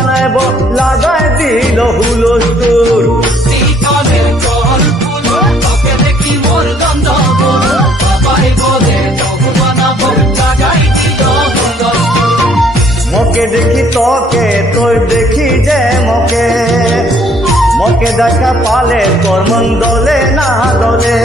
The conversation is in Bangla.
বানাইব লাগাই দিল হুলস্থুল। কানের জল ফুল তোকে দেখি মোর গন্ধবুল, বাবাই বলে চোখ বানাবো লাগাই দিল হুলস্থুল। মকে দেখি তোকে তোর দেখি যে মকে, মকে দেখা পালে তোর মন দলে না দলে।